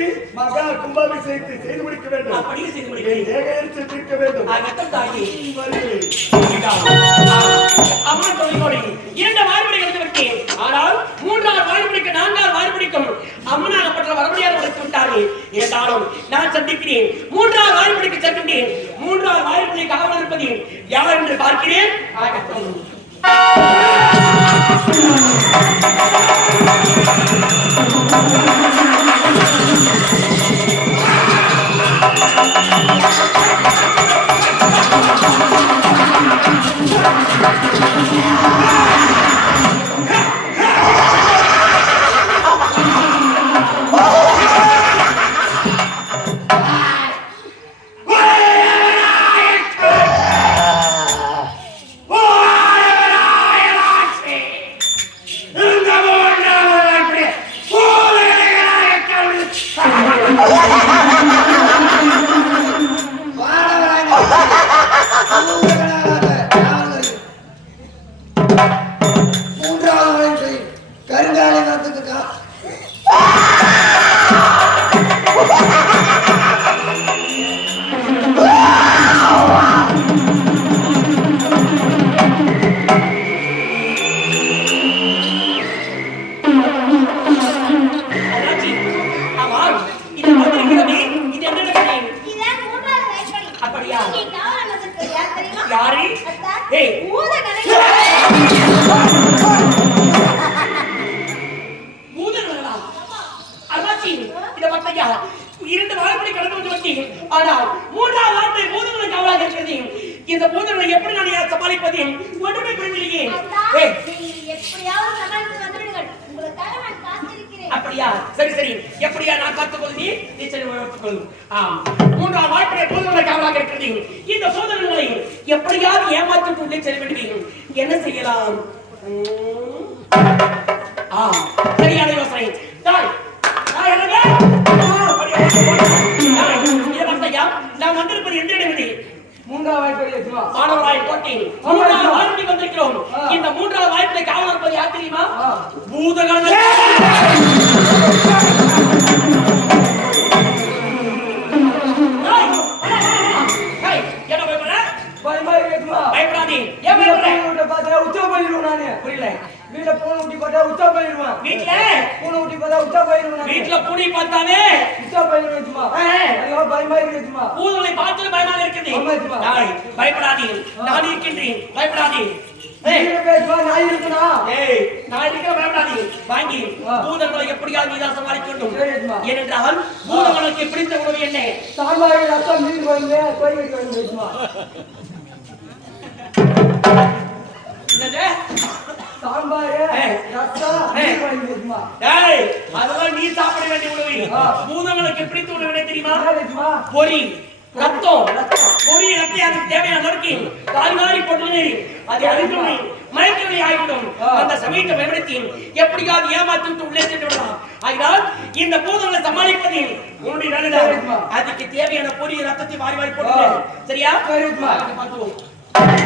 நாளைக்கு மகா கும்பாபிஷேகத்தை செய்து முடிக்க வேண்டும். அப்படியே செய்து முடிக்க ஏகரிச்சிருக்க வேண்டும். அகத்தம் தாங்கி அம்மா தொழிலோடு 2 வாய்மொழி எடுத்து விட்டேன். ஆனால் 3ஆவது வாய்மொழிக்கு 4ஆவது வாய்மொழிக்கும் அம்மனாகப்பட்ட வரமுடியாத உழைத்து விட்டார்கள். என்றாலும் நான் சந்திக்கிறேன். 3ஆவது வாய்மொழிக்கு செல்கின்றேன். 3ஆவது வாய்மொழி காவல் இருப்பது யார் என்று பார்க்கிறேன். ஆகட்டும். இந்த பூதங்களை எப்படி நான் சமாளிப்பது ஒன்றுமே புரியலையே. அப்படியா? சரி சரி, எப்படியா நான் பார்த்துக்கொள், நீ சரி ஒப்புக்கொள்ளும். 3ஆவது வாழ்க்கை பூதங்களை காவலாக இருக்கிறது. இந்த பூதங்களை எப்படியாவது ஏமாற்றிட்டு உள்ளே செல்ல வேண்டும். என்ன செய்யலாம்? சரியான யோசனை. நான் வந்திருப்பது எந்த இடமில்லை. 3ஆவது வாய்ப்பை வந்திருக்கிறோம். இந்த 3ஆவது வாய்ப்பை காவல் இருப்பது யார் தெரியுமா? பூதங்கள். பயப்படாதே. உச்சா போயிருவோம். நானு புரியல. வீட்டுல பூனை ஊட்டி பார்த்தா உச்சா போயிருவேன். வீட்டுல பூனை ஊட்டி பார்த்தா உச்சா போயிருவேன். வீட்டுல பூனை பார்த்தாவே உச்சா போயிருவேன். சும்மா ஐயோ பயமா இருக்கு. சும்மா பூனை பார்த்து பயமாக இருக்குது. பயப்படாதே, நான் இருக்கின்றேன். பயப்படாதே. நான் இருக்கா? நான் இருக்கிற பயப்படாதே. வாங்கி பூதங்களை எப்படியாவது நீதான் சமாளிக்க வேண்டும். ஏனென்றால் பூதங்களுக்கு பிடித்த உணவு என்ன? சாம்பார், ரசம், மீன் குழம்பு, கோழி குழம்பு. சாம்பார், ரசம், அதெல்லாம் நீ சாப்பிட வேண்டிய உணவு. பூதங்களுக்கு பிடித்த உணவு என்ன தெரியுமா? பொரி, ரத்தம், பொரி, ரத்தம். அதுக்கு தேவையான அளவுக்கு காரி போட்டு அதை அழுத்தமே மயக்கமே ஆகிவிடும். அந்த சமயத்தை பயன்படுத்தி எப்படியாவது ஏமாற்றிட்டு உள்ளே சென்று விடலாம். ஆகினால் இந்த பூதங்களை சமாளிப்பது உன்னுடைய நல்லது. அதுக்கு தேவையான பொரி, ரத்தத்தை வாரி போட்டு சரியா? பார்த்துவோம். Thank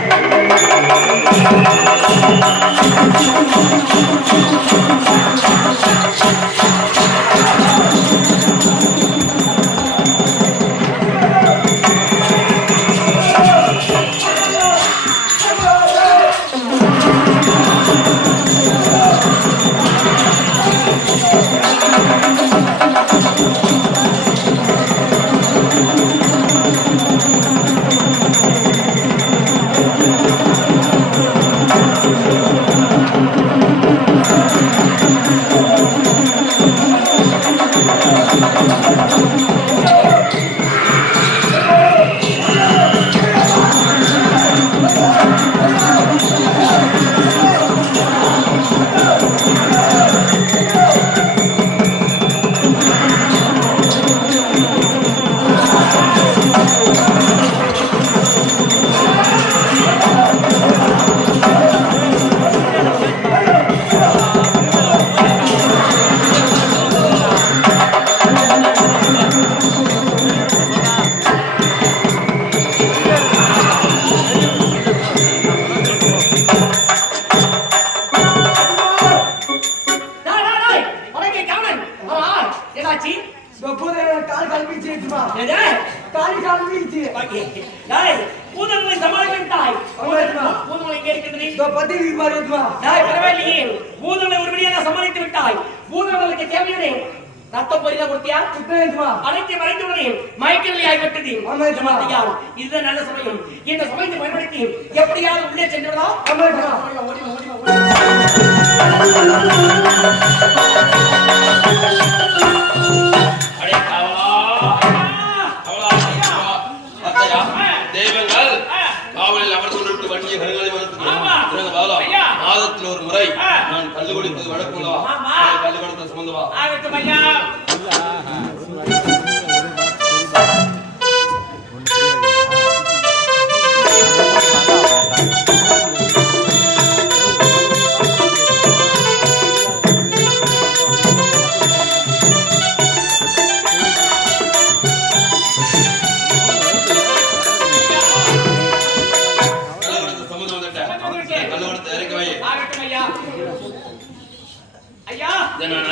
you. டேய் பூதங்களை சமாளிக்க விட்டாய். பூதங்களை எங்கே இருக்கின்றது? இதோ பத்தி பாரு எஜமா. டேய் பரவாயில்லையே, பூதங்களை ஒருபடியாக சமாளித்து விட்டாய். பூதங்களுக்கு தேவையான ரத்தம் பரிதா கொடுத்தியா? எஜமா. அனைத்து மறைந்து உடனே மயக்கநிலை ஆகிவிட்டது. ஆமா எஜமா. இதுதான் நல்ல சமயம். இந்த சமயத்தை பயன்படுத்தி எப்படியாவது உள்ளே சென்றுடலாம். ஆமா எஜமா. தெய்வங்கள் காவலில் அமர்ந்து வண்டிய கருங்களை மாதத்தில் ஒரு முறை நான் கல்லு கொடுத்தது வழக்குள்ளவா கல்லு கொடுத்த சுமந்தவா நான்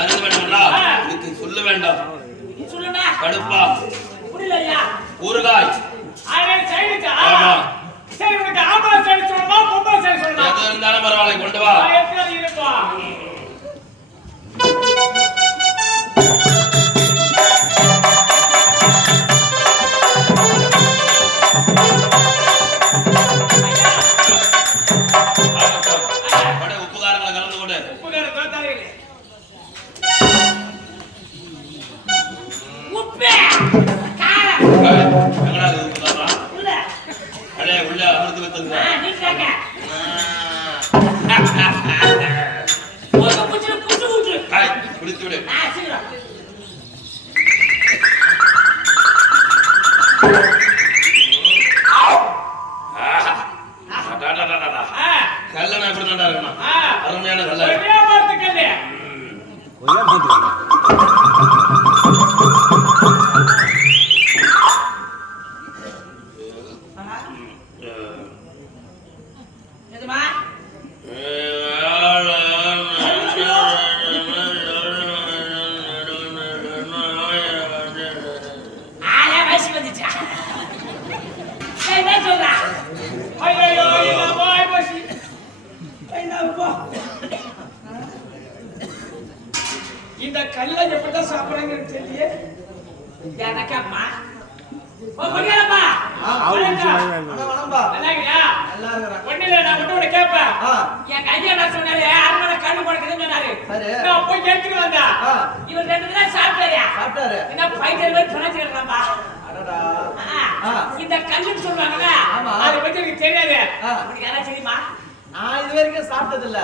அறிந்து வேண்டாம் சொல்ல வேண்டாம் கடுப்பா ஊறுகாய் எது இருந்தாலும் பரவாயில்ல கொண்டு வா. உப்புகாரங்களை கலந்து கொண்டு உள்ள அமர்ந்து வைத்திருக்க குடித்து விடு. கல்லனா எப்படி தாண்டா இருக்கணும்? அருமையான கல்ல இந்த கல்ல எப்படிதான் சாப்பிடுறாங்கன்னு தெரியல. எனக்கம்மா ஓ மணியப்பா வணக்கம்பா. நல்லாங்கயா? நல்லா இருக்கறேன். ஒண்ணுல நான் மட்டும் கேப்பேன். என் கையா நான் சொன்னாரு அரமனை கண்ணு கொடுக்குதுன்னு சொன்னாரு. நான் போய் எடுத்துட்டு வந்தா. இவர் ரெண்டு தான் சாப்பிட்டாரு. என்ன பைத்தியம் மாதிரி பணச்சிருக்கான்பா. அடடா. இந்த கல்லுன்னு சொல்றாங்கல. அதை பத்தி எனக்கு தெரியாது. உங்களுக்கு யாரா தெரியுமா? நான் இது வரைக்கும் சாப்பிட்டது இல்ல.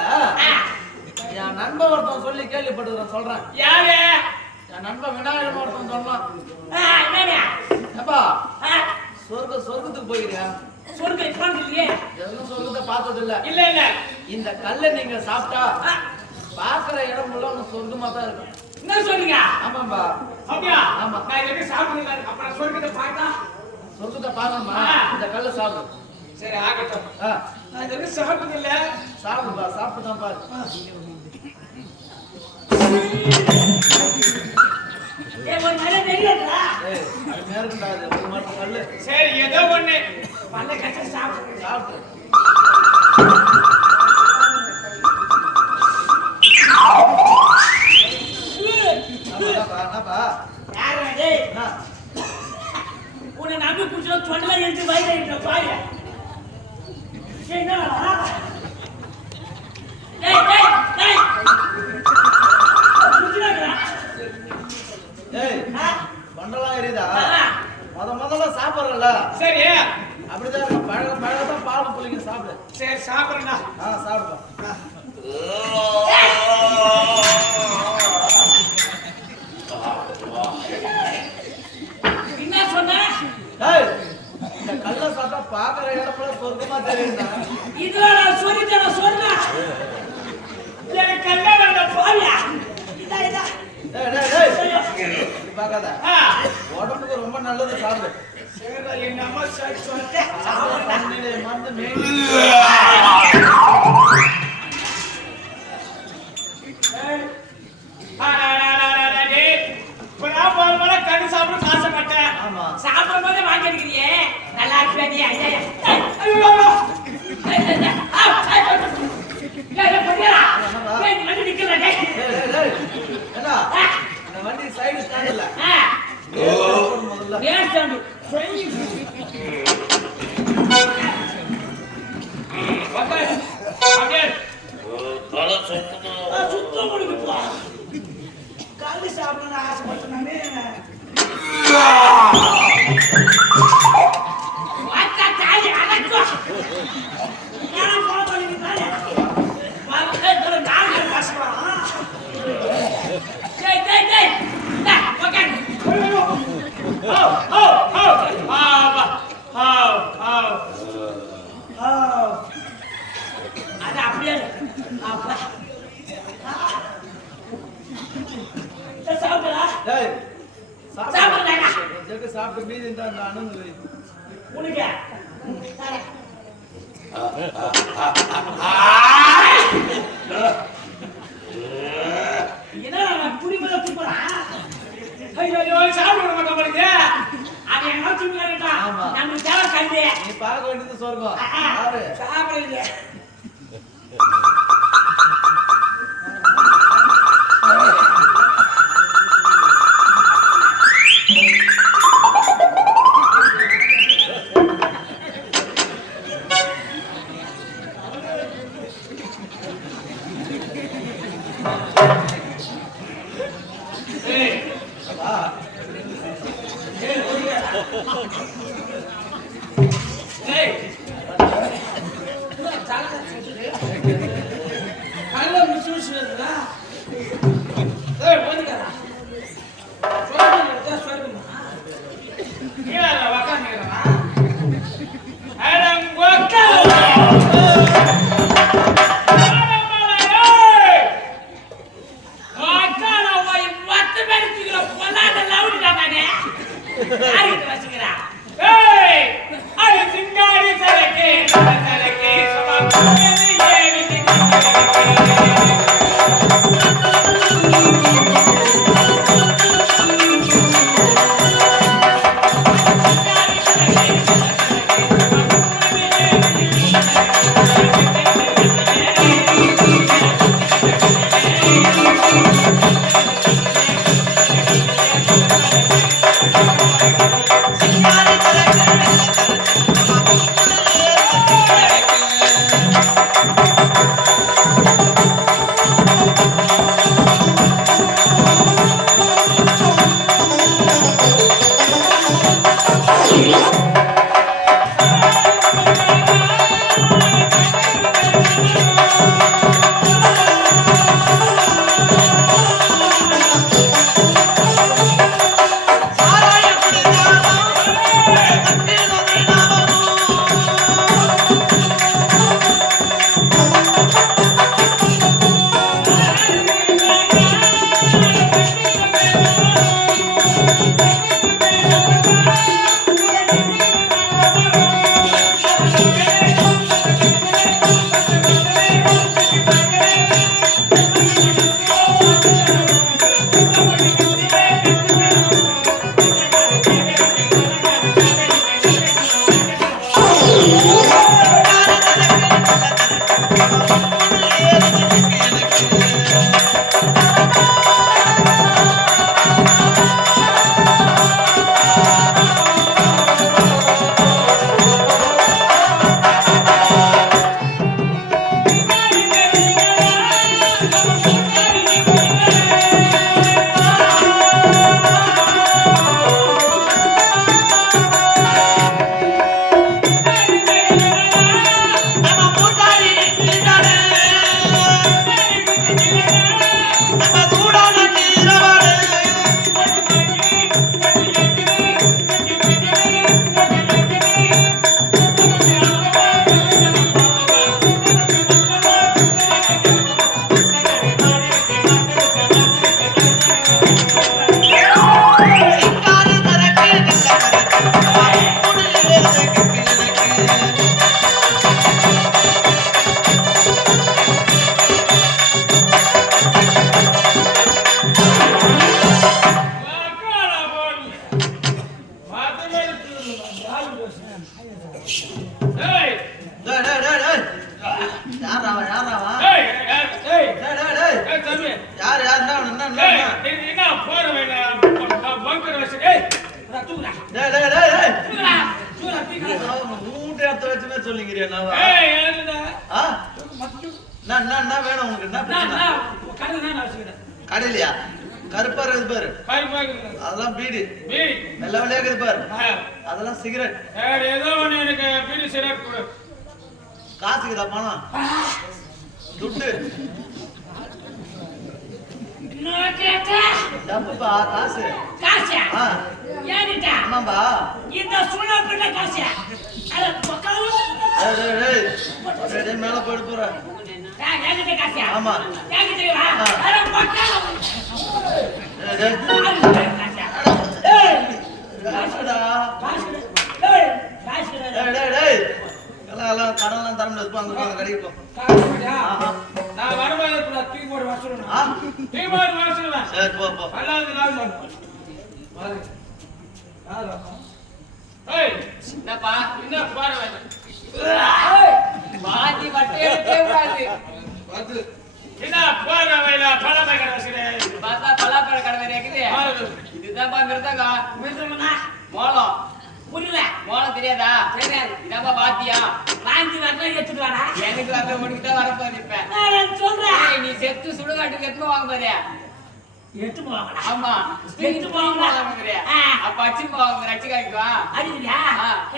என் நண்பன் ஒருத்தன் சொல்லி கேள்விப்பட்டதுல சொல்றேன். யாரு? என் நண்பன் விநாயகர் ஒருத்தன் சொன்னான். என்னடா? அப்பா சொர்க்கத்துக்கு போயிருக்கியா? சொர்க்கம் இப்ப இல்லையே. எதுவும் சொர்க்கத்தை பார்த்தது இல்ல. இல்ல இந்த கல்லை நீங்க சாப்பிட்டா பாக்குற இடம் எல்லாம் உங்க சொர்க்கமா தான் இருக்கும். என்ன சொல்றீங்க? ஆமாம்பா. அப்படியா? ஆமா. நான் இதுக்கு சாப்பிடுறேன். அப்புறம் சொர்க்கத்தை பார்த்தா சொர்க்கத்தை பார்க்கணுமா? இந்த கல்லை சாப்பிடு. சரி ஆகட்டும். நான் இதுக்கு சாப்பிட்டது இல்ல. சாப்பிடுப்பா, சாப்பிட்டு தான் பாரு. ஒரு நல்ல தெரியாதா? அது நேரம்டாது ஒரு மட்டும் கல்லு. சரி ஏதோ ஒண்ணு பல்ல கட்ட சாப்பிடு. சாப்பிடு. என்னப்பா? யாரு டேய்? உன்னை நம்பி குடிச்சா தொண்டல எடுத்து வயிறுல பாரு. என்னடா? டேய். குடிடா. ஏய். மண்டலம் எரியுதா? முதல்ல சாப்பிடுறல. சரி. அப்படிதான் இருக்கும். பழகதான் பாலும் புளிக்கும் சாப்பிடு. சரி சாப்பிடுறேன்டா. சாப்பிடுப்பா. என்ன சொன்ன? ஏய். இந்த கல்ல சாப்பிட்டா பாக்குற இடத்துல சொர்க்கமா தெரியுதா? இதுல நான் சொல்லிட்டேன் சொர்க்கம். எனக்கு கல்யாணம் போறியா? இதா. டேய். பாக்காத. உடம்புக்கு ரொம்ப நல்லது சாப்பிடு. சரி என்ன அம்மா சொல்லிட்டேன். சாப்பிடு. மருந்து மேல். கண்ணு சாப்பிட ஆசைப்பட்டேன். சாப்பிடும் போதே வாங்கி எடுக்கிறியே நல்லா சுத்தம் கொடுக்குப்பா. கல்லு சாப்பிடணும்னு ஆசைப்பட்டனாமே. வாத்தா தாலி அடக்கம். நான் போன பண்ணிக்கிட்டானே. வாத்தா நாலு கஷ்டம். டேய் டேய் டேய். டா உட்கார். ஓ ஆபா. அது அப்படியே அப்பா. சாப்பிடா. டேய் சாப்பிடுடா. ஜெக சாப்பிட்டு மீதி இருந்தா நானும் உனக்கு என்ன குடிமலை தூக்குறான். ஐயோ சாப்பிட மாட்டோம் பாருங்க. அவன் என்ன தூக்குறான்டா. நம்ம தேவை கல்வி. நீ பார்க்க வேண்டியது சொர்க்கம். யாரு சாப்பிடல. என்ன வேணும் உங்களுக்கு? என்ன பிரச்சனை? கடையிலையா? கருப்பா இருக்குது பாரு, அதெல்லாம் பீடி. வெள்ளை வெள்ளையா இருக்குது பாரு, அதெல்லாம் சிகரெட். ஏதோ ஒண்ணு எனக்கு பீடி சிகரெட் கொடு. காசுக்குதா பணம்? துட்டு தப்புப்பா. காசு ஆமாம்பா. மேல போயிட்டு போற. ஆமா எல்லாம் கடன்லாம் தர முடியாது. கடைக்கு சரி போ போ. என்னப்பா என்ன பாரு மாத்தி வட்டையே தேவாது என்ன பாரு வேல பழமை கடை வச்சிரே பார்த்தா பலாப்பழ கடை வேற இருக்குது. இதுதான் பாங்கறதா மிருதமனா மோளம் புரியல. மோளம் தெரியாதா? தெரியாது. இதப்பா பாத்தியா வாங்கி வரணும் எடுத்துட்டு வாடா. எனக்கு வந்த உனக்கு தான் வர போறேன். இப்ப நான் சொல்றேன் நீ செத்து சுடுகாட்டுக்கு எடுத்து வாங்க பாரு. எடுத்து போவாங்களா? ஆமா எடுத்து போவாங்களா? அப்ப அச்சு போவாங்க. அச்சு காய்க்கு வா. அடியா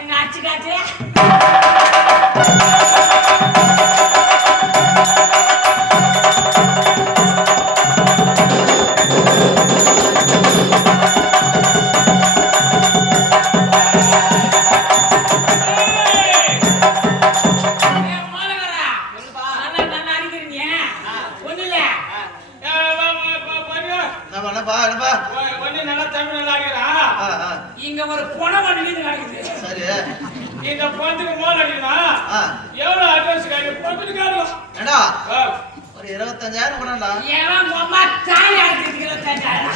எங்க அச்சு காய்ச்சே இங்க ஒரு பொண வண்டி நடக்குது. சரி இந்த பொண்ணுக்கு மோல் அடிக்கணும். எவ்வளவு அட்வான்ஸ் காடு பொண்ணுக்கு காடு ஏடா ஒரு 25000 கொடுடா. ஏன் அம்மா தாய் அடிக்குது 25000.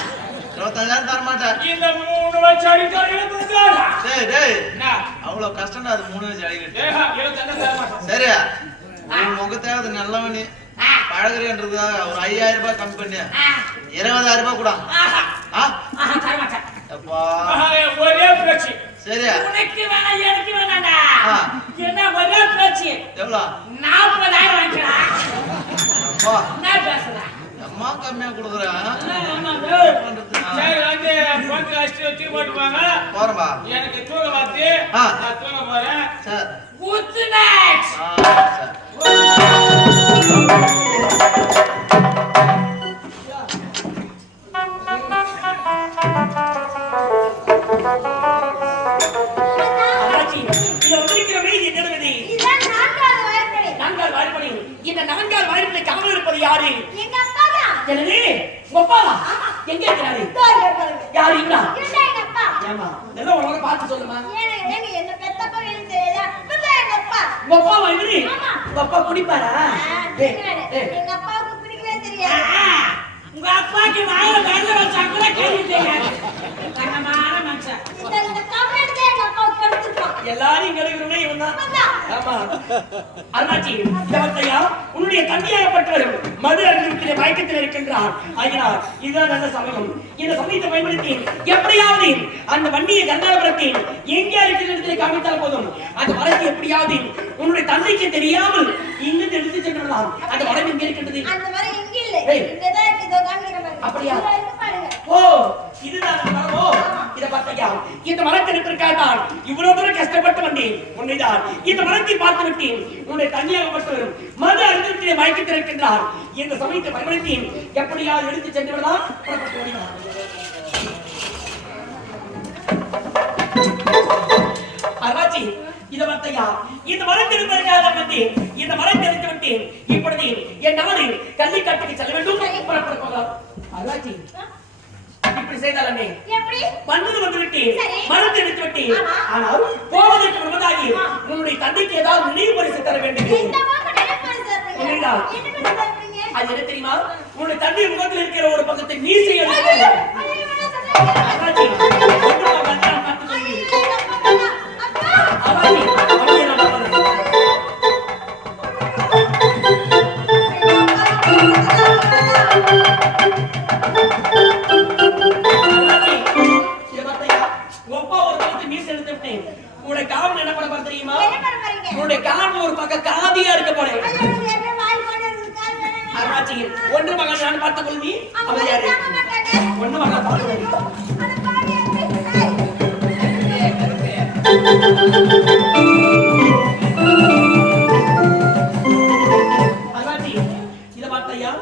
25000 தர மாட்டேன். இந்த 3 வச்சு அடிச்சாங்க புரியுதா? டேய் டேய் என்ன அவ்வளவு கஷ்டம்டா அது 3 வச்சு அடிக்கிறது. 25000 தர மாட்டேன். சரி உன் முகத்தை அது நல்லவனி பழகுறேன்றது ஒரு 5000 ரூபாய் கம்மி பண்ணி 20000 ரூபாய் கூட. தர மாட்டேன். அப்பா ஒரே பேச்சு. சரி உனக்கு வேணா எனக்கு வேணாடா. என்ன ஒரே பேச்சு. எவ்வளவு? 40000 வாங்கிடா. அப்பா நான் பேசுறேன். அம்மா கம்மியா குடுக்குறேன். சரி வந்து பொண்ணு அஷ்டி தீ போட்டுவாங்க. போறமா எனக்கு தூங்க வாத்தி. நான் தூங்க போறேன். சரி குட் நைட். நான்கால் வாய்ப்பை கவனம் இருப்பது யாரு? எங்க அப்பா தான். என்னது உங்க அப்பா? எங்க இருக்காரு? யாரு இங்க? எங்க அப்பா. ஏமா நல்லா உனக்கு பார்த்து சொல்லுமா. ஏங்க என்ன பெத்தப்பா எனக்கு தெரியல. இதுதான் எங்க அப்பா. உங்க அப்பா வந்து உங்க அப்பா குடிப்பாரா? எங்க அப்பாவுக்கு குடிக்கவே தெரியாது. உங்க அப்பாக்கு வாயில வெள்ள வச்சா கூட கேள்வி தெரியாது. தங்கமான மனுஷன். இந்த கவலை எடுத்து எங்க அப்பா கெடுத்துட்டான். எல்லாரும் இங்க இருக்கிறவனே இவன் தான். ஆமா அருணாச்சி தேவத்தையா உன்னுடைய தம்பியாகப்பட்டவர் மது அருந்திருக்கிற மயக்கத்தில் இருக்கின்றார். ஆகினார் இதுதான் நல்ல சமயம். இந்த சமயத்தை பயன்படுத்தி எப்படியாவது அந்த வண்டியை கர்நாடகத்தில் எங்கே இருக்கிற காமித்தால் போதும் அந்த மரத்தை எப்படியாவது உன்னுடைய தந்தைக்கு தெரியாமல் இங்கு எடுத்து சென்றுடலாம். அந்த மரம் எங்க இருக்கின்றது? அந்த மரம் இங்க இல்ல. இங்கதான் இருக்கு. இதோ காமிக்கிறேன். அப்படியா? பாருங்க. ஓ இதுதான் அந்த மரமோ? இத பார்த்தையா இந்த மரத்தை எடுத்திருக்காதான் இவ்வளவு தூரம் கஷ்டப்பட்டு வந்தேன். உன்னைதான் இந்த மரத்தை பார்த்து விட்டேன். உன்னுடைய தண்ணியாகப்பட்டவர் மது அருந்திருக்கிற மயக்கத்தில் இருக்கின்றார். இந்த சமயத்தை பயன்படுத்தி எப்படியாவது எடுத்து சென்று விடலாம். புறப்பட்டு ஓடினார். அருணாச்சி இத பார்த்தையா இந்த மரத்தை எடுப்பதற்காக வந்தேன். இந்த மரத்தை எடுத்து விட்டேன். இப்பொழுது என் நாடு கள்ளிக்காட்டுக்கு செல்ல வேண்டும். புறப்பட்டு போகலாம். அருணாச்சி இப்படி செய்தாலே எப்படி வந்தது வந்து விட்டேன். மரத்தை எடுத்து விட்டேன். ஆனால் போவதற்கு முன்னதாகி உன்னுடைய தந்தைக்கு ஏதாவது நினைவு பரிசு தர வேண்டும். அது என்ன தெரியுமா? உன்னுடைய தந்தை முகத்தில் இருக்கிற ஒரு பக்கத்தை நீ செய்ய உன்னுடைய காவல் என்ன பண்ண தெரியுமா? உன்னுடைய காவல் ஒரு பக்கம் காதியா இருக்க போறேன். செய்யும். ஒன்று மகன் நான் பார்த்துக் கொள்வி. அவள் யாரு? ஒன்று மகன் பார்த்துக் கொள்வி. இதை பார்த்தையா?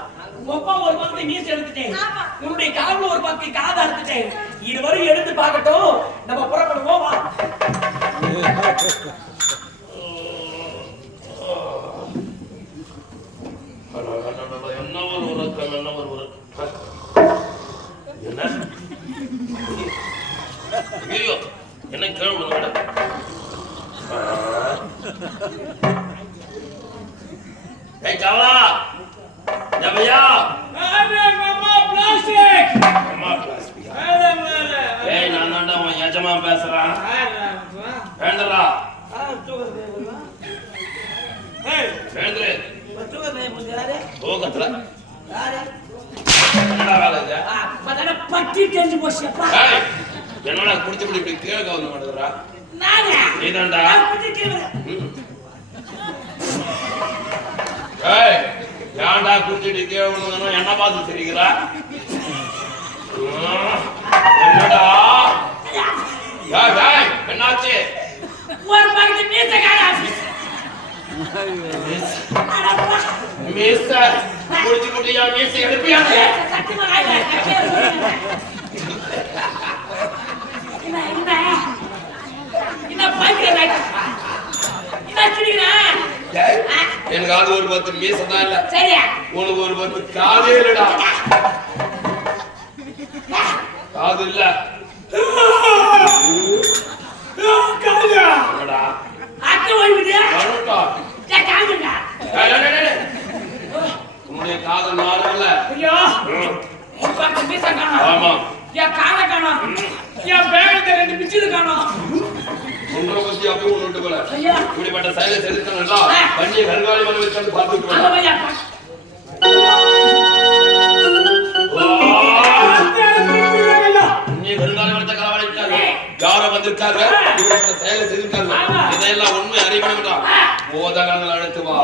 ஒப்பா ஒரு பக்கத்தை மீசை எடுத்துட்டேன். உன்னுடைய காதுல ஒரு பக்கம் காதை அறுத்துட்டேன். இருவரும் எடுத்து பார்க்கட்டும். நம்ம புறப்படுவோம் வா. என்ன கேள்வி மேடம்? ஏய் கவலா ஜபையா மாமா பிளாஸ்டிக் ஏய் நான் தான்டா உன் எஜமா பேசுறேன். வேண்டடா வேண்டே போகத்துல என்னடா வேலை இது? பட்டி தெரிஞ்சு போச்சுப்பா. என்னடா குடிச்சு இப்படி கீழே கவர்ந்து மாட்டேங்கிறா? நானே நீதான்டா. ஏய் ஏன்டா குடிச்சிட்டு கீழே விழுந்தணும் என்ன பார்த்து தெரியுங்களா? என்னடா என்னாச்சு? ஒரு பக்கத்து மீசை காணா. மீச குடிச்சு குட்டியா மீசை எடுப்பியாங்க? சத்தியமா எனக்கு அது ஒரு 10 மீசை தான் இல்ல. உனக்கு ஒரு 10 காதே இல்லடா. காது இல்ல உன்னுடைய காதல் நாளல்ல. ஆமா என் காலை காணோம். என் பேகத்தை 2 பிச்சுது காணோம். உங்களை பத்தி அப்படியே ஒன்று போல இப்படிப்பட்ட செயலை செலுத்தா வண்டியை கருங்காலி மலை வச்சு பார்த்துட்டு கருங்காலி மலத்தை களவாடி விட்டாங்க. யாரோ வந்திருக்காங்க இப்படிப்பட்ட செயலை செலுத்தாங்க. இதையெல்லாம் உண்மை அறிய வேண்டாம். போதகங்கள் அழைத்து வா.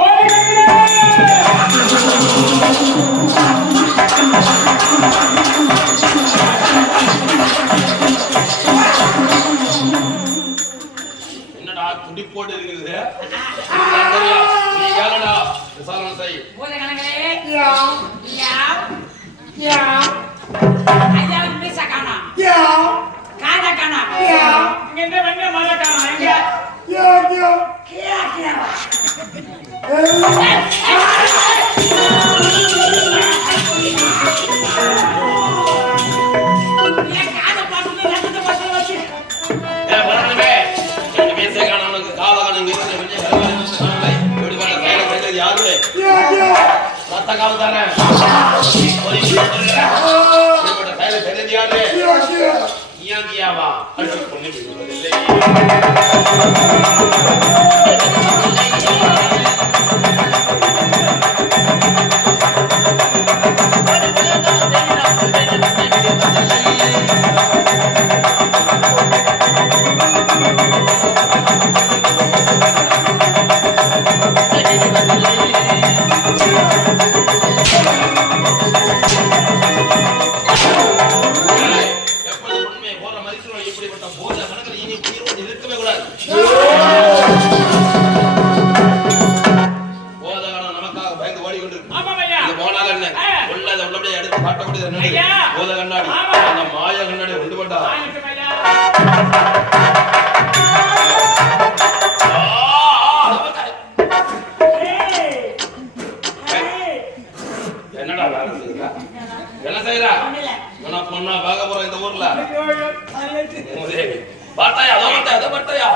துடி போட்டு இருக்குது. நீ ஏலடா விசாரணை செய். ஐயாவுக்கு மீசை காணோம். காதை காணோம். இங்க இந்த வெண்ணெய் மலை காணோம். எங்க காதை பார்த்து ரத்தத்தை பார்த்து வச்சு ரத்த காவல்தார என்ன செய்யறா? பொண்ணா பார்க்க போற இந்த ஊர்ல பார்த்தாயா? அதோ பார்த்தாயா?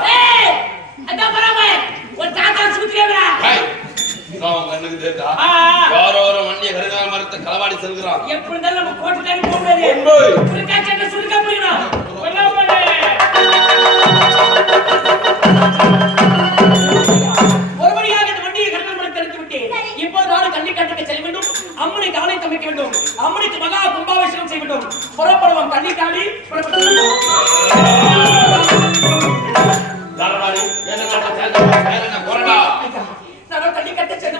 கண்ணுக்கு தெரியுதா? யாரோ ஒரு மண்ணிய கருங்கால மரத்தை களவாடி செல்கிறான். எப்படி இருந்தாலும் நம்ம கோட்டை தாண்டி போக முடியாது. சுருக்கா சுருக்கா புரியணும். ஒருபடியாக இந்த வண்டியை கருங்கல் மரத்தை எடுத்து விட்டேன். இப்போது நானும் கன்னிக்காட்டுக்கு செல்ல வேண்டும். அம்மனை கவலை அமைக்க வேண்டும். அம்மனுக்கு மகா கும்பாபிஷேகம் செய்ய வேண்டும். புறப்படுவோம். கன்னிக்காடி புறப்பட்டு நான் கன்னிக்கட்டை சேர்ந்த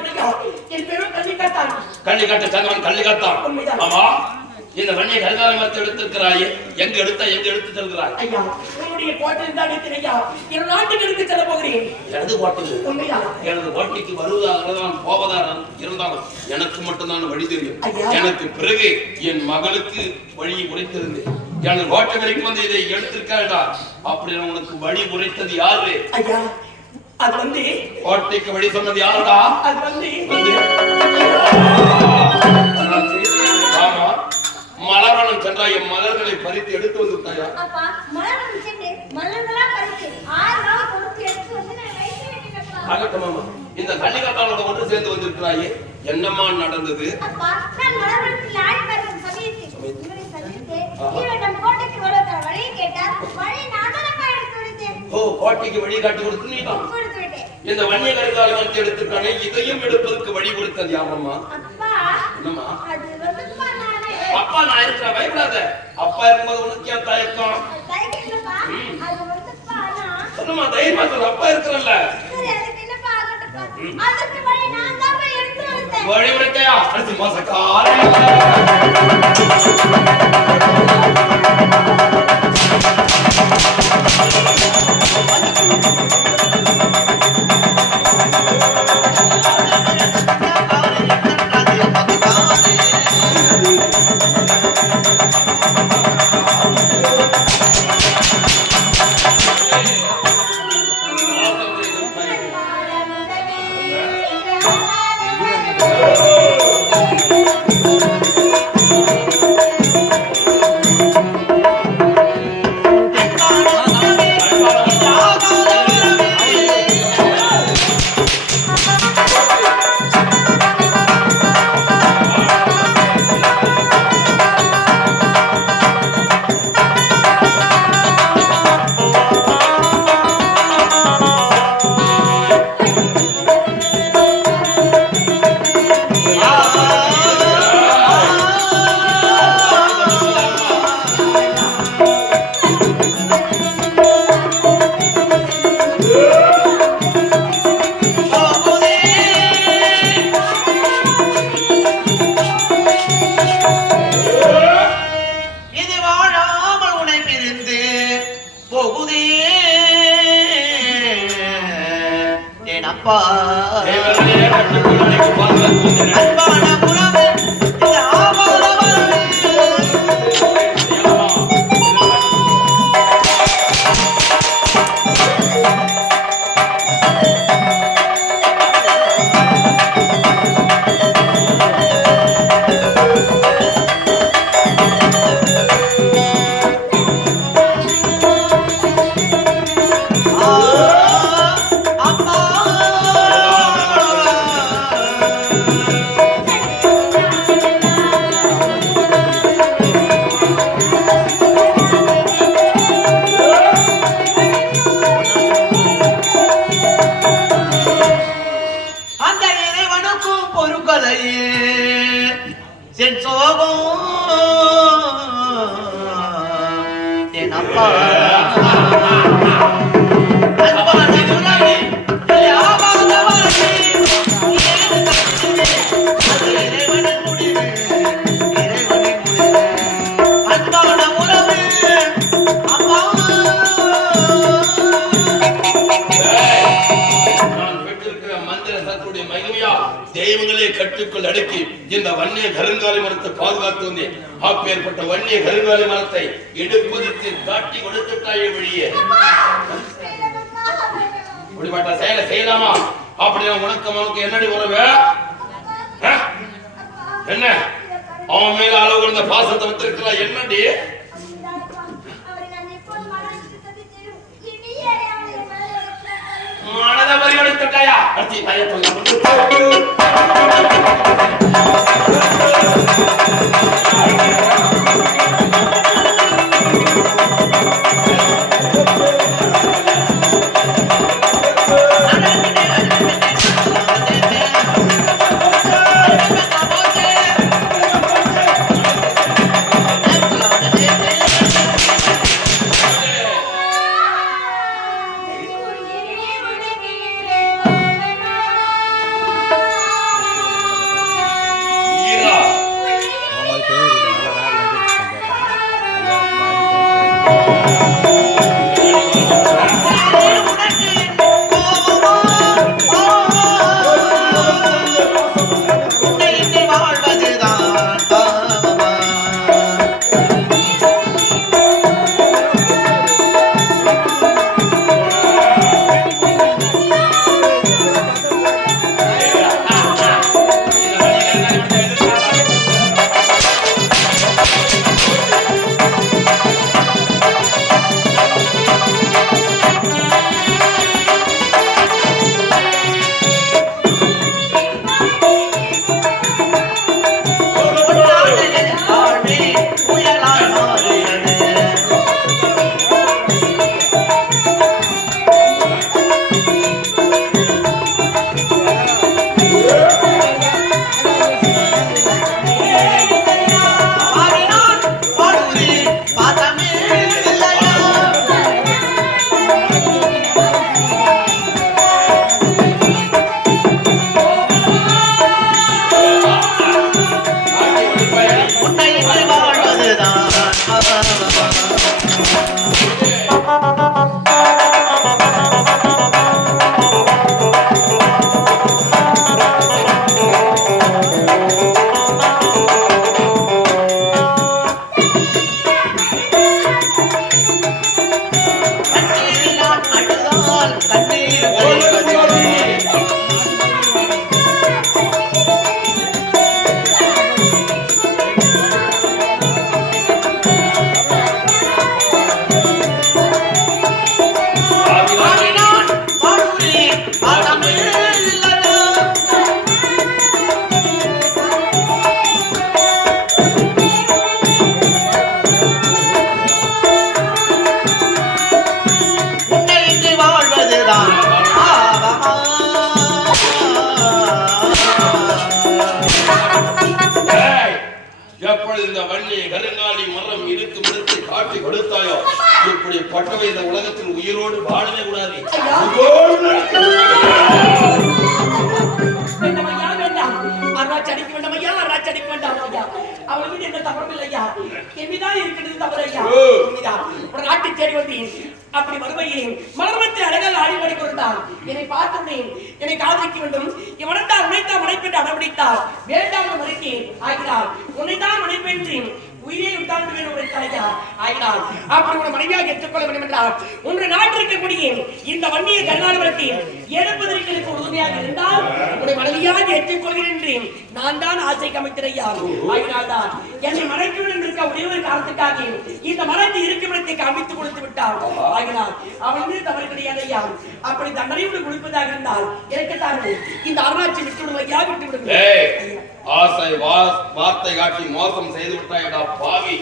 என் பேரும் கன்னிக்கட்டான். கண்ணி காட்ட சங்கவன் கள்ளி காத்தான். ஆமா, இந்த வன்னிய கருங்காலி மரத்தை எடுத்திருக்கிறாயே, எங்க எடுத்து செல்கிறாய்? ஐயா, உன்னுடைய கோட்டையில் தான் எடுத்திருக்கையா, என் நாட்டுக்கு எடுத்து செல்ல போகிறேன். எனது கோட்டையில் எனது கோட்டைக்கு வருவதாக போவதாக இருந்தாலும் எனக்கு மட்டும்தான் வழி தெரியும். எனக்கு பிறகு என் மகளுக்கு வழியை உரைத்திருந்தேன். எனது கோட்டை வரைக்கும் வந்து இதை எடுத்திருக்கா, அப்படி உனக்கு வழி உரைத்தது யாரு? ஐயா, அது வந்து கோட்டைக்கு வழி சொன்னது யாருடா? அது வந்து ஆமா, மலரானம் சென்றா என் மலர்களை பறித்து எடுத்து வந்து விட்டாயா? அப்பா, மலரானம் சென்று மலர்களா பறித்து 6 நாள் கொடுத்து எடுத்து வந்து நான் வைத்து விட்டேன்ப்பா. ஆகட்டமாமா, இந்த கள்ளிக்காத்தானோட ஒன்று சேர்ந்து வந்திருக்கிறாயே, என்னம்மா நடந்தது? அப்பா, நான் மலர்வனத்தில் ஆடி வரும் சமயத்தில் இவரை சந்தித்து இவர் நம் கோட்டைக்கு வருவதற்கான வழியை கேட்டார். வழி நான் தான் எடுத்து விட்டேன். ஓ, கோட்டைக்கு வழி காட்டி கொடுத்து நீதான் கொடுத்து விட்டேன். இந்த வன்னிய கருங்காலி மரத்தை எடுத்துட்டானே, இதையும் எடுப்பதற்கு வழி கொடுத்தது யாரம்மா? அப்பா, என்னம்மா? அது வந்துப்பா நானே. அப்பா நான் இருக்கிற பயப்படாத. அப்பா இருக்கும்போது உனக்கு ஏன் தயக்கம்? தைக்க இல்லப்பா, அது வந்துப்பா நான். சொல்லுமா, தைரியமா சொல்லு. அப்பா இருக்கிறல்ல. சரி, அதுக்கு என்னப்பா ஆகட்டுப்பா. அதற்கு வழி நான் தான் எடுத்து வந்தேன். வழி உரைக்கையா? அடுத்து மாசக்கார தெய்வங்களே கட்டுக்குள் அடக்கி இந்த வன்னிய கருங்காலி மரத்தை பாதுகாத்து வந்தேன். அப்பேற்பட்ட வன்னிய கருங்காலி மரத்தை எடுப்பதற்கு காட்டி கொடுத்துட்டாயே வழியே. அப்படிப்பட்ட செயலை செய்யலாமா? அப்படின்னா உனக்கு என்னடி உறவு? என்ன அவன் மேல அளவு இருந்த பாசத்தை வச்சிருக்கலாம் என்னடி? மனதை பறிகொடுத்துட்டாயா? அத்தி எப்பொழுது இந்த வன்னி கருங்காலி மரம் இருக்கும் இடத்தை காட்டி கொடுத்தாயோ இப்படி பட்டவை இந்த உலகத்தில் உயிரோடு வாழவே கூடாது. அவளுக்கு எந்த தவறும் இல்லையா, எம்மிதான் இருக்கிறது தவறு ஐயா. ஒரு நாட்டை தேடி வந்தேன். அப்படி வருவையில் மலர்வத்தில் அழகாக ஆடிப்படி கொடுத்தார். என்னை பார்த்தேன், என்னை காதலிக்க வேண்டும், இவனைத்தான் உனைத்தான் மனைப்பெற்று அடம்பிடித்தார். வேண்டாமல் மறைத்தேன் ஆகிறார். உன்னைத்தான் மனைப்பெற்றேன், உயிரை உண்டாண்டு வேணும் ஒரு தலையா ஆகிறார். அப்படி ஒரு மனைவியாக ஏற்றுக்கொள்ள வேண்டும் என்றார். ஒன்று நாட்டு இருக்கக்கூடிய இந்த வன்னிய கருணாநிலத்தில் எடுப்பதற்கு உறுதுணையாக இருந்தால் உன்னை மனைவியாக ஏற்றுக்கொள்கிறேன். நான் தான் ஆசை கமித்திரையா ஆகினால் தான் என்னை மறைக்கவிடும் இருக்க ஒரே ஒரு காரணத்துக்காக இந்த மறைத்து இருக்கும் இடத்தை காமித்து கொடுத்து விட்டார் ஆகினார். அவன் மீது தவறு கிடையாதையா. அப்படி தண்டனையோடு கொடுப்பதாக இருந்தால் எனக்குத்தான் இந்த அருணாட்சி விட்டு விடுவையா விட்டு விடுங்க. ஆசை வார்த்தை காட்டி மோசம் செய்து விட்டாயடா பாவி.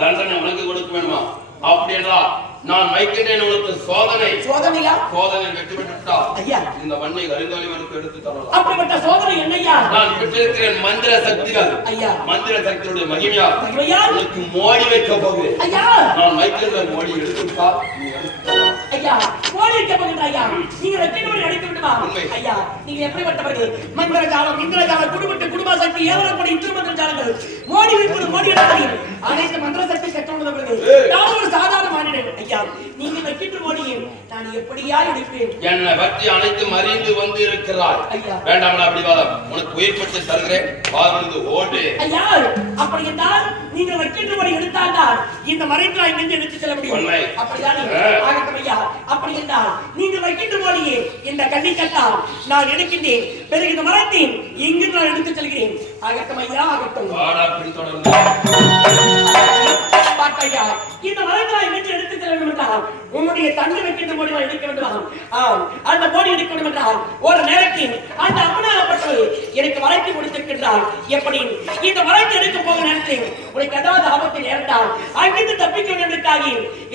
தண்டனை உனக்கு கொடுக்க வேணுமா? அப்படி என்றால் நான் வைக்கின்றேன் உனக்கு சோதனை. சோதனையா? சோதனை வெற்றி பெற்றுட்டா இந்த வன்னை கருங்காலிவனுக்கு எடுத்து தரலாம். அப்படிப்பட்ட சோதனை என்னையா? நான் பெற்றிருக்கிறேன் மந்திர சக்திகள். மந்திர சக்தியுடைய மகிமையா உனக்கு மோடி வைக்க போகிறேன். நான் வைக்கின்ற மோடி எடுத்துட்டா ஐயா மோடி வைக்க போகிறாயா? நீங்க வெற்றினோடு அடிக்க விடுமா? ஐயா நீங்க எப்படிப்பட்டவர்கள்? மந்திர ஜாலம் இந்திர ஜாலம் குடும்ப சக்தி ஏவலப்படி இந்திர மந்திர ஜாலங்கள் மோடி வைப்பது மோடி எடுப்பது அனைத்து மந்திர சக்தி கற்றுள்ளவர்கள். நான் ஒரு சாதாரண மாநிலம் ஐயா. நீங்க வைக்கின்ற மோடியை நான் எப்படியா எடுப்பேன்? என்னை பற்றி அனைத்தும் அறிந்து வந்து இருக்கிறார். வேண்டாம் அப்படி வாதம் உனக்கு உயிர் பெற்று தருகிறேன். வாழ்ந்து ஓடு ஐயா. அப்படி என்றால் நீங்க வைக்கின்ற மோடி எடுத்தால்தான் இந்த மறைக்காய் இங்கிருந்து எடுத்து செல்ல முடியும். அப்படிதான் ஆகட்டும் ஐயா. அப்படி என்றால் நீங்க வைக்கின்ற மோடியை இந்த கல்வி கட்டால் நான் எடுக்கின்றேன். பிறகு இந்த மரத்தின் இங்கு நான் எடுத்து செல்கிறேன். ஆகட்டும் ஐயா ஆகட்டும். பாட்டையா இந்த மரங்களை இங்கிருந்து எடுத்து செல்ல வேண்டும் என்றால் உன்னுடைய தண்ணி வைக்கின்ற மோடியை எடுக்க வேண்டும். அந்த மோடி எடுக்க வேண்டும் என்றால் ஒரு நேரத்தில் அந்த அம்மனாகப்பட்டது எனக்கு வரைக்கு கொடுத்திருக்கின்றார். எப்படி இந்த வரைக்கு எடுக்க போகிற நேரத்தில் உனக்கு ஏதாவது ஆபத்து நேர்ந்தால் அங்கிருந்து தப்பிக்க வேண்டியதற்காக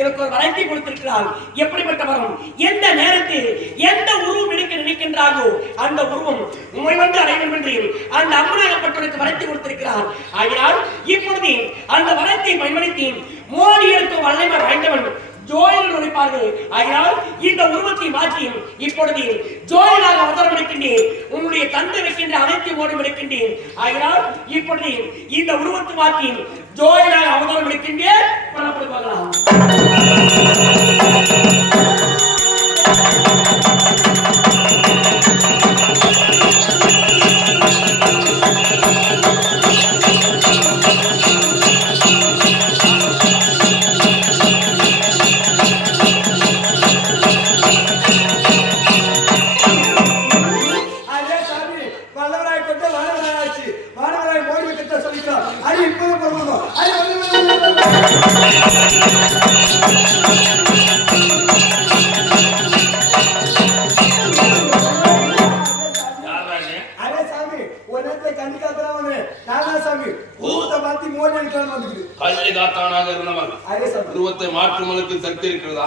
எனக்கு ஒரு வரைக்கு கொடுத்திருக்கிறார். எப்படிப்பட்ட வரும் எந்த நேரத்தில் எந்த உருவம் எடுக்க நினைக்கின்றாரோ அந்த உருவம் உண்மை வந்து அடையும் என்று அந்த அம்மனாகப்பட்டவனுக்கு வரைத்து கொடுத்திருக்கிறார். ஆகினால் இப்பொழுது அந்த வரத்தை பயன்படுத்தி மோடி எடுக்கும் வல்லமை வாய்ந்தவன் ஜோயல் உழைப்பார்கள். ஆகினால் இந்த உருவத்தை மாற்றி இப்பொழுது ஜோயலாக அவதாரம் எடுக்கின்றேன். உன்னுடைய தந்தை வைக்கின்ற அனைத்து ஓடும் எடுக்கின்றேன். ஆகினால் இப்பொழுது இந்த உருவத்தை மாற்றி ஜோயலாக அவதாரம் எடுக்கின்றேன். பண்ணப்படுவார்களா? உருவத்தை மாற்றுவதற்கு சக்தி இருக்கிறதா?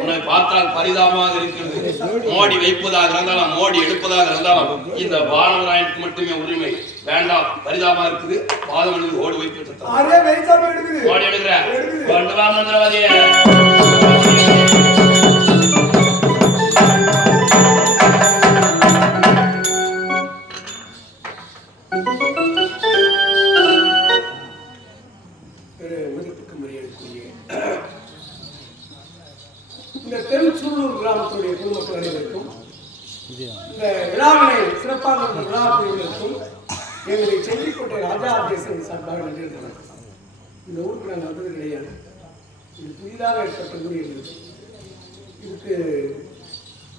உன்னை பார்த்தால் பரிதாபமாக இருக்கிறது. மோடி வைப்பதாக இருந்தாலும் மோடி எடுப்பதாக இருந்தாலும் இந்த வானவராயனுக்கு மட்டுமே உரிமை. வேண்டாம் பரிதாபமாக இருக்குது. பாதம் ஓடி வைப்பு ஓடி எடுக்கிற கொண்டு வா மந்திரவாதியே. இந்த தெருச்சூழலூர் கிராமத்துடைய பொதுமக்கள் அனைவருக்கும் இந்த விழாவினை சிறப்பாக விழா பிரிவினருக்கும் எங்களுடைய செல்லிக்கோட்டை ராஜா தேசன் சார்பாக நன்றி. இந்த ஊருக்கு நாங்கள் வந்தது கிடையாது. இது புதிதாக ஏற்பட்ட ஊர் எங்களுக்கு. இதுக்கு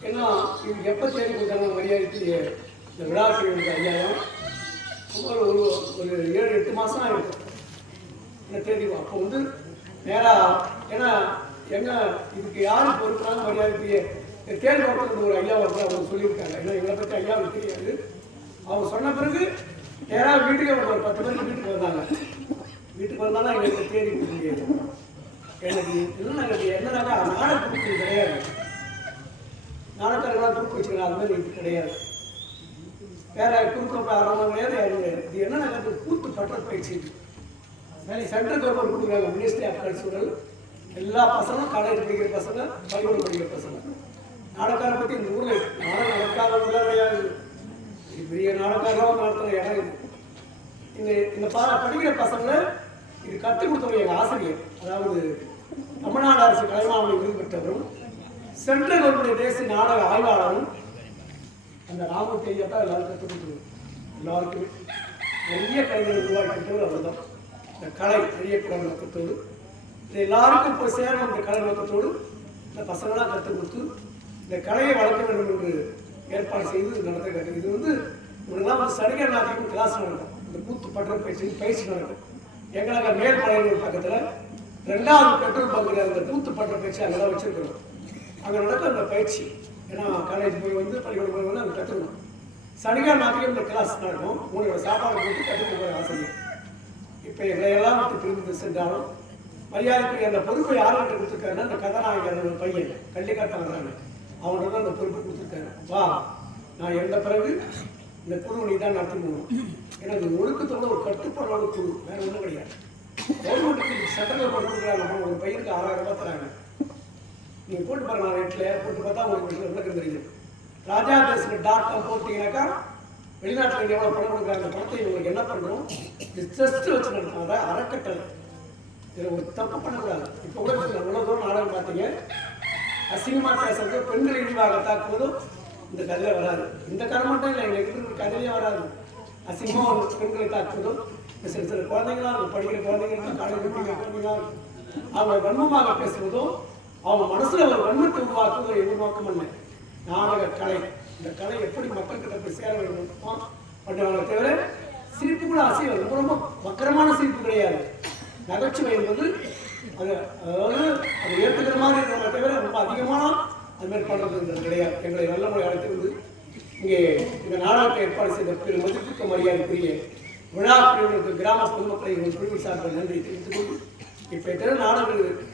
என்ன இதுக்கு எப்போ தேடி கொடுத்தாங்க மரியாதைக்கு இந்த விழா பிரிவினருக்கு ஐயாயிரம் ஒரு 7-8 மாதம் ஆகிடும் இந்த தேதி. அப்போ வந்து நேராக ஏன்னா என்ன இதுக்கு யாரு பொறுப்பான மரியாதைக்கு தேடி பார்க்கறது ஒரு ஐயா வந்து அவங்க சொல்லியிருக்காங்க. ஏன்னா இவரை பற்றி ஐயாவுக்கு தெரியாது. அவங்க சொன்ன பிறகு நேராக வீட்டுக்கு ஒரு 10 பேருக்கு வீட்டுக்கு வந்தாங்க. வீட்டுக்கு வந்தாலும் எங்களுக்கு தேடி கொடுக்க முடியாது. எனக்கு இல்லை நாங்கள் என்னன்னாக்கா நாடக குறுக்கு கிடையாது. நாடகக்காரர்களாக குறுக்கு வச்சுக்கலாம். அது மாதிரி இது கிடையாது. வேற குறுக்க ஆரம்பம் கிடையாது. இது என்னன்னா கூத்து பற்ற பயிற்சி சென்ட்ரல் கவர்மெண்ட் கொடுக்குறாங்க மினிஸ்ட்ரி ஆஃப் கல்ச்சுரல். எல்லா பசங்களும் காலேஜ் படிக்கிற பசங்க, பள்ளிக்கூடம் படிக்கிற பசங்க. நாடகாரை பற்றி இந்த ஊரில் நாடகம் நடக்காதவங்க கிடையாது. பெரிய நாடகாக நடத்துகிற இடம் இது. இந்த படிக்கிற பசங்க இது கற்றுக் கொடுத்தவங்க எங்கள் ஆசிரியர், அதாவது தமிழ்நாடு அரசு கலைமாமணி விருது பெற்றவரும் சென்ட்ரல் கவர்மெண்ட் தேசிய நாடக ஆய்வாளரும் அந்த ராமூர்த்தி ஐயா தான் எல்லாரும் கற்றுக் கொடுத்துருவோம். எல்லாருக்குமே நிறைய கலைஞர்கள் உருவாக்கிட்டவர் அவர் தான். இந்த கலை அறியக்கூடாத நோக்கத்தோடு இது எல்லாருக்கும் போய் சேரணும். இந்த கலை நோக்கத்தோடு இந்த பசங்களாம் கற்றுக் கொடுத்து இந்த கலையை வளர்க்க வேண்டும் என்று ஏற்பாடு செய்து நடத்துகிறாங்க. இது இவங்கெல்லாம் சனிக்கிழமை நாளைக்கும் கிளாஸ் நடக்கும். இந்த கூத்து பற்ற பயிற்சி நடக்கும். எங்களுக்கு மேல்பாளையம் பக்கத்தில் 2வது பெட்ரோல் பங்கு அந்த கூத்து பற்ற பயிற்சி அங்கே தான் வச்சிருக்கிறோம். அங்கே நடக்கும் அந்த பயிற்சி. ஏன்னா காலேஜ் போய் பள்ளிக்கூடம் போய் அங்கே கற்றுக்கணும். சனிக்கிழமை நாளைக்கும் இந்த கிளாஸ் நடக்கும். உங்களோட சாப்பாடு போட்டு கற்றுக் கொடுக்குற ஆசிரியர். இப்போ எங்களையெல்லாம் விட்டு பிரிந்து சென்றாலும் மரியாதைக்குரிய அந்த பொறுப்பை யார்கிட்ட கொடுத்துருக்காருன்னா அந்த கதாநாயகர் பையன் கள்ளிக்காட்டம் வர்றாங்க, அவங்கள்ட்ட தான் அந்த பொறுப்பை கொடுத்துருக்காரு. வா, நான் இறந்த பிறகு இந்த குழு நீ தான் நடத்தி போகணும். எனக்கு ஒழுக்கத்தோட ஒரு கட்டுப்பாடோட குழு, வேற ஒன்றும் கிடையாது. கவர்மெண்ட்டுக்கு சட்டங்கள் போட்டு கொடுக்குறாங்க. ஒரு பையனுக்கு 6000 ரூபாய் தராங்க. நீங்கள் போட்டு பாருங்க, நான் ரேட்டில் போட்டு பார்த்தா உங்களுக்கு விளக்கம் தெரியும். ராஜா தேசம்.com போட்டிங்கனாக்கா வெளிநாட்டில் எவ்வளோ பணம் கொடுக்குறாங்க, பணத்தை உங்களுக்கு என்ன பண்ணுறோம் ஜஸ்ட் வச்சு நடத்தணும். அதான் அறக்கட்டளை. இதில் ஒரு தப்பு பண்ணக்கூடாது. இப்போ கூட இவ்வளோ தூரம் நாடகம் பார்த்தீங்க. அசிங்கமாக பேசுறது, பெண்களை இழிவாக தாக்குவதும் இந்த கதையில் வராது. இந்த கதை மட்டும் இல்லை, எங்களுக்கு இருக்கிற கதையிலே வராது. அசிங்கமாக பெண்களை தாக்குவதும் சில குழந்தைங்களா படிக்கிற குழந்தைங்களுக்கு காலேஜ் படிக்கிற குழந்தைங்களா அவங்க வன்மமாக பேசுவதும் அவங்க மனசுல ஒரு வன்மத்தை உருவாக்குவதும் எது நோக்கம் இல்லை. நாடக கலை, இந்த கலை எப்படி மக்கள்கிட்ட போய் சேர வேண்டும் பண்ணுவாங்க தவிர சிரிப்பு கூட அசைவது ரொம்ப ரொம்ப வக்கரமான சிரிப்பு கிடையாது. நகைச்சுவை என்பது அது அதாவது அதை ஏற்றுக்கிற மாதிரி இருக்கிறத தவிர ரொம்ப அதிகமான அது மாதிரி பண்ணுறது கிடையாது. எங்களை நல்ல முறை அழைத்திருந்து இங்கே இந்த நாடகத்தை ஏற்பாடு செய்த பெரும் மதிப்புக்கு மரியாதைக்குரிய விழா பிரிவினருக்கு கிராம பொதுமக்களை குழுவின் சார்பில் நன்றி தெரிவித்துக் கொண்டு இப்போ நாடகங்கள்